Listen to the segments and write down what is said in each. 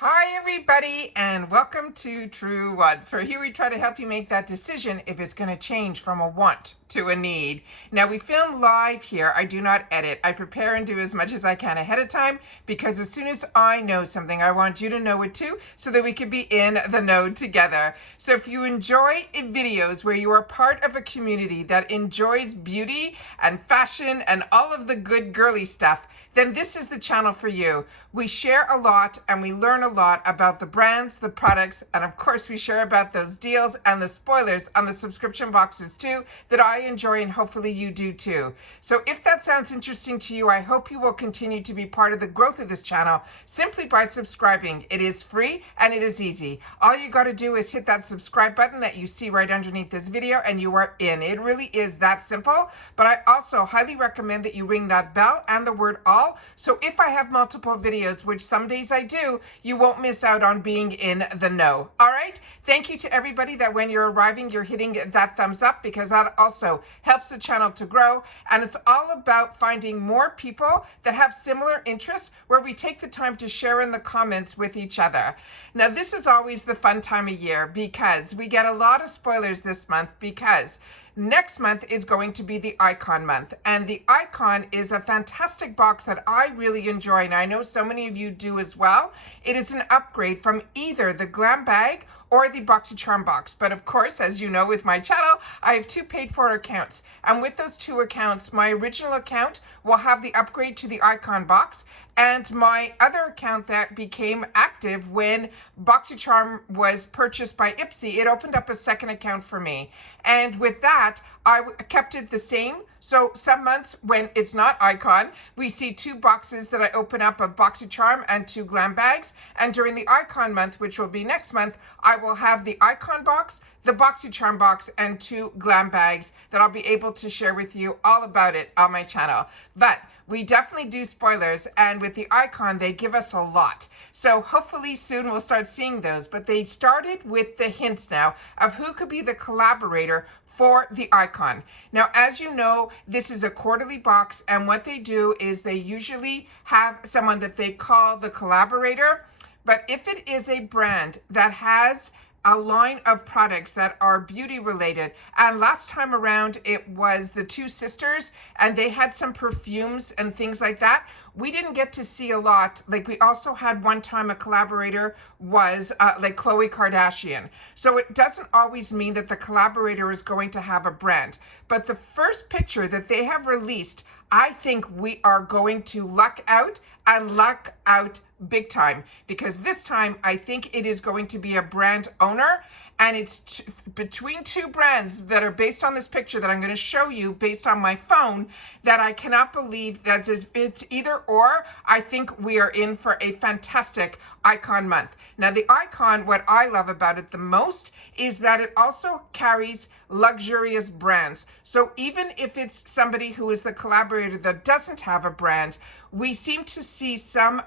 Hi everybody and welcome to Truewants, where here we try to help you make that decision if it's going to change from a want to a need. Now we film live here. I do not edit. I prepare and do as much as I can ahead of time because as soon as I know something, I want you to know it too so that we can be in the know together. So if you enjoy videos where you are part of a community that enjoys beauty and fashion and all of the good girly stuff, then this is the channel for you. We share a lot and we learn a lot about the brands, the products, and of course we share about those deals and the spoilers on the subscription boxes too that I enjoy and hopefully you do too. So if that sounds interesting to you, I hope you will continue to be part of the growth of this channel simply by subscribing. It is free and it is easy. All you got to do is hit that subscribe button that you see right underneath this video and you are in. It really is that simple, but I also highly recommend that you ring that bell and the word all. So if I have multiple videos, which some days I do, you won't miss out on being in the know. All right. Thank you to everybody that when you're arriving, you're hitting that thumbs up because that also helps the channel to grow. And it's all about finding more people that have similar interests where we take the time to share in the comments with each other. Now, this is always the fun time of year because we get a lot of spoilers this month because next month is going to be the Icon month, and the Icon is a fantastic box that I really enjoy, and I know so many of you do as well. It is an upgrade from either the Glam Bag or the BoxyCharm box. But of course, as you know with my channel, I have two paid for accounts. And with those two accounts, my original account will have the upgrade to the Icon box, and my other account that became active when BoxyCharm was purchased by IPSY, it opened up a second account for me. And with that, I kept it the same. So some months when it's not Icon, we see two boxes that I open up of BoxyCharm and two Glam Bags. And during the Icon month, which will be next month, I will have the Icon box, the BoxyCharm box, and two Glam Bags that I'll be able to share with you all about it on my channel. But we definitely do spoilers, and with the Icon, they give us a lot. So hopefully soon we'll start seeing those, but they started with the hints now of who could be the collaborator for the Icon. Now, as you know, this is a quarterly box, and what they do is they usually have someone that they call the collaborator. But if it is a brand that has a line of products that are beauty related, and last time around it was the two sisters and they had some perfumes and things like that, we didn't get to see a lot. Like, we also had one time a collaborator was like Khloe Kardashian. So it doesn't always mean that the collaborator is going to have a brand, but the first picture that they have released, I think we are going to luck out and luck out big time, because this time I think it is going to be a brand owner, and it's between two brands that are based on this picture that I'm going to show you based on my phone, that I cannot believe that it's either or. I think we are in for a fantastic Icon month. Now, the Icon, what I love about it the most is that it also carries luxurious brands. So even if it's somebody who is the collaborator that doesn't have a brand, we seem to see some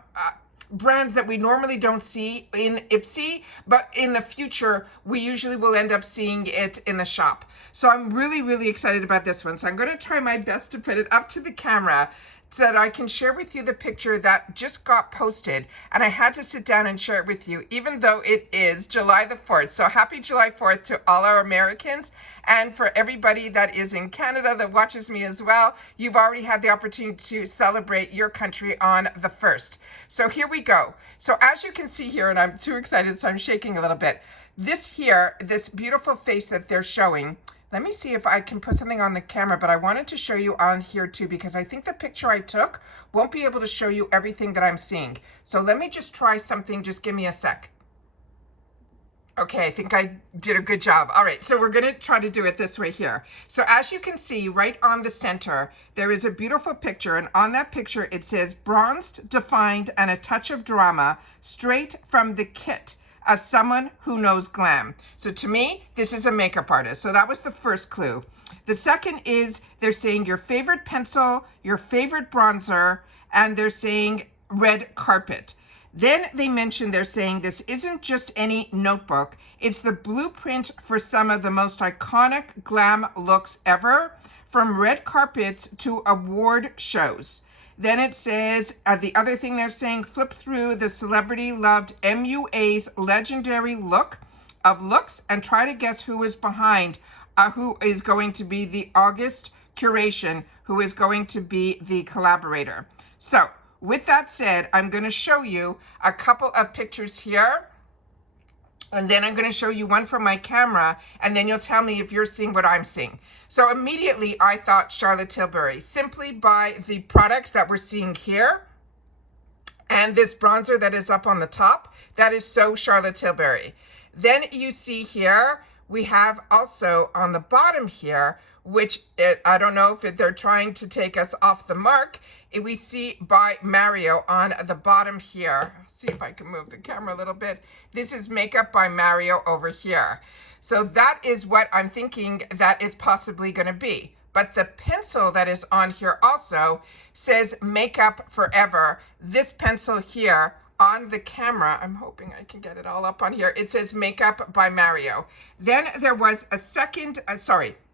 brands that we normally don't see in IPSY, but in the future, we usually will end up seeing it in the shop. So I'm really, really excited about this one. So I'm going to try my best to put it up to the camera so that I can share with you the picture that just got posted. And I had to sit down and share it with you, even though it is July the 4th. So happy July 4th to all our Americans. And for everybody that is in Canada that watches me as well, you've already had the opportunity to celebrate your country on the 1st. So here we go. So as you can see here, and I'm too excited, so I'm shaking a little bit. This here, this beautiful face that they're showing, let me see if I can put something on the camera, but I wanted to show you on here too, because I think the picture I took won't be able to show you everything that I'm seeing. So let me just try something. Just give me a sec. Okay, I think I did a good job. All right, so we're going to try to do it this way here. So as you can see, right on the center, there is a beautiful picture, and on that picture, it says bronzed, defined, and a touch of drama, straight from the kit of someone who knows glam. So to me, this is a makeup artist. So that was the first clue. The second is they're saying your favorite pencil, your favorite bronzer, and they're saying red carpet. Then they mention, they're saying this isn't just any notebook. It's the blueprint for some of the most iconic glam looks ever, from red carpets to award shows. Then it says, the other thing they're saying, flip through the celebrity loved MUA's legendary look of looks and try to guess who is behind, who is going to be the August curation, who is going to be the collaborator. So with that said, I'm going to show you a couple of pictures here. And then I'm going to show you one from my camera, and then you'll tell me if you're seeing what I'm seeing. So immediately I thought Charlotte Tilbury, simply by the products that we're seeing here. And this bronzer that is up on the top, that is so Charlotte Tilbury. Then you see here, we have also on the bottom here, which I don't know if they're trying to take us off the mark. We see by Mario on the bottom here. See if I can move the camera a little bit. This is Makeup by Mario over here. So that is what I'm thinking that is possibly going to be. But the pencil that is on here also says Makeup Forever. This pencil here on the camera, I'm hoping I can get it all up on here. It says Makeup by Mario. Then there was a second,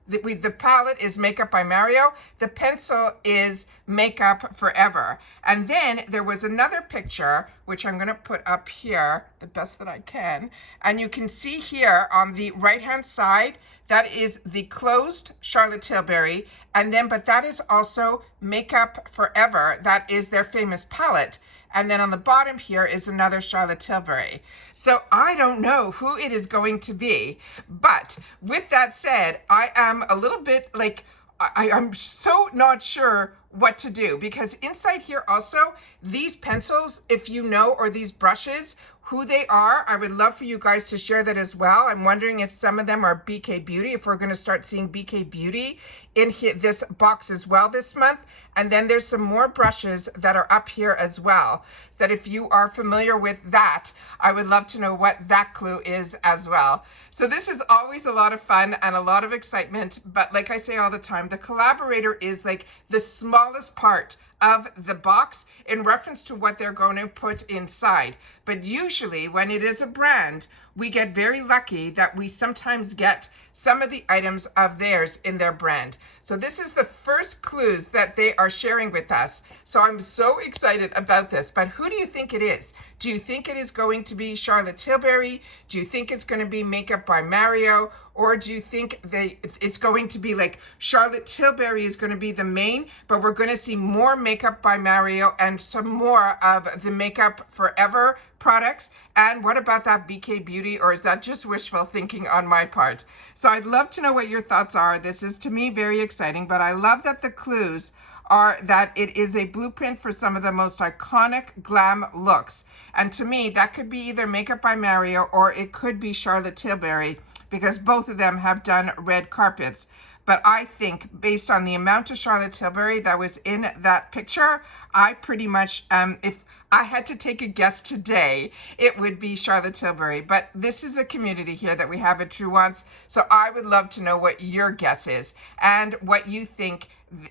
the palette is Makeup by Mario. The pencil is Makeup Forever. And then there was another picture, which I'm going to put up here the best that I can. And you can see here on the right-hand side, that is the closed Charlotte Tilbury. And then, but that is also Makeup Forever. That is their famous palette. And then on the bottom here is another Charlotte Tilbury. So I don't know who it is going to be. But with that said, I am a little bit like, I'm so not sure what to do, because inside here also, these pencils, if you know, or these brushes, who they are, I would love for you guys to share that as well. I'm wondering if some of them are BK Beauty, if we're going to start seeing BK Beauty in this box as well this month. And then there's some more brushes that are up here as well, that if you are familiar with that, I would love to know what that clue is as well. So this is always a lot of fun and a lot of excitement. But like I say all the time, the collaborator is like the smallest part of the box in reference to what they're going to put inside. But usually when it is a brand, we get very lucky that we sometimes get some of the items of theirs in their brand. So this is the first clues that they are sharing with us. So I'm so excited about this. But who do you think it is? Do you think it is going to be Charlotte Tilbury? Do you think it's going to be Makeup by Mario? Or do you think it's going to be like Charlotte Tilbury is going to be the main, but we're going to see more Makeup by Mario and some more of the Makeup Forever products? And what about that BK Beauty, or is that just wishful thinking on my part? So I'd love to know what your thoughts are. This is to me very exciting, but I love that the clues are that it is a blueprint for some of the most iconic glam looks. And to me, that could be either Makeup by Mario or it could be Charlotte Tilbury, because both of them have done red carpets. But I think based on the amount of Charlotte Tilbury that was in that picture, I pretty much, if I had to take a guess today, it would be Charlotte Tilbury. But this is a community here that we have at Truewants. So I would love to know what your guess is and what you think.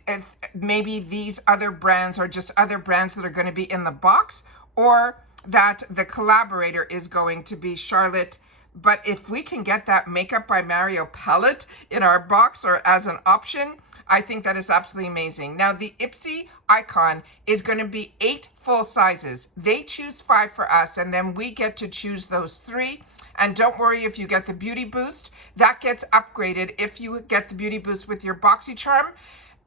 If maybe these other brands are just other brands that are going to be in the box, or that the collaborator is going to be Charlotte. But if we can get that Makeup by Mario palette in our box or as an option, I think that is absolutely amazing. Now, the IPSY icon is going to be 8 full sizes. They choose 5 for us, and then we get to choose those 3. And don't worry if you get the Beauty Boost. That gets upgraded if you get the Beauty Boost with your BoxyCharm,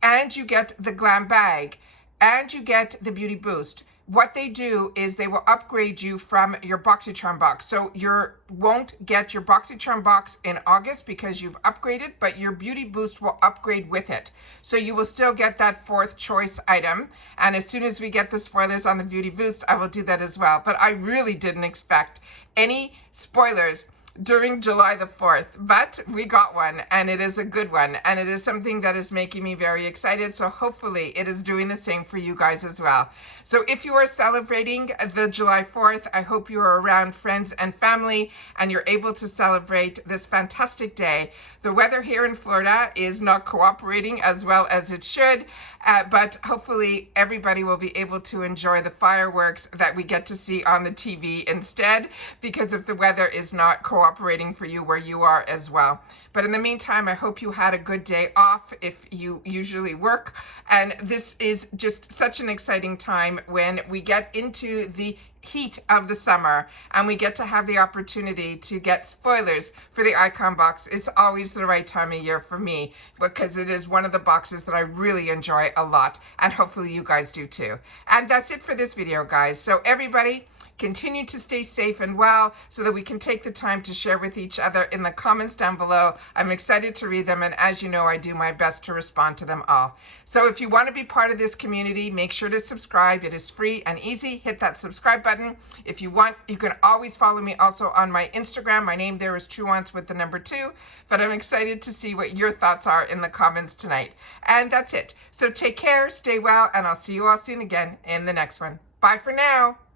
and you get the Glam Bag, and you get the Beauty Boost. What they do is they will upgrade you from your BoxyCharm box. So you won't get your BoxyCharm box in August because you've upgraded, but your Beauty Boost will upgrade with it. So you will still get that 4th choice item. And as soon as we get the spoilers on the Beauty Boost, I will do that as well. But I really didn't expect any spoilers during July the 4th, but we got one, and it is a good one, and it is something that is making me very excited. So hopefully it is doing the same for you guys as well. So if you are celebrating the July 4th, I hope you are around friends and family and you're able to celebrate this fantastic day. The weather here in Florida is not cooperating as well as it should, but hopefully everybody will be able to enjoy the fireworks that we get to see on the TV instead, because if the weather is not cooperating cooperating for you where you are as well. But in the meantime, I hope you had a good day off if you usually work. And this is just such an exciting time when we get into the heat of the summer and we get to have the opportunity to get spoilers for the icon box. It's always the right time of year for me because it is one of the boxes that I really enjoy a lot, and hopefully you guys do too. And that's it for this video, guys. So everybody, continue to stay safe and well so that we can take the time to share with each other in the comments down below. I'm excited to read them, and as you know, I do my best to respond to them all. So if you want to be part of this community, make sure to subscribe. It is free and easy. Hit that subscribe button. If you want, you can always follow me also on my Instagram. My name there is Truewants with the number 2, but I'm excited to see what your thoughts are in the comments tonight. And that's it. So take care, stay well, and I'll see you all soon again in the next one. Bye for now.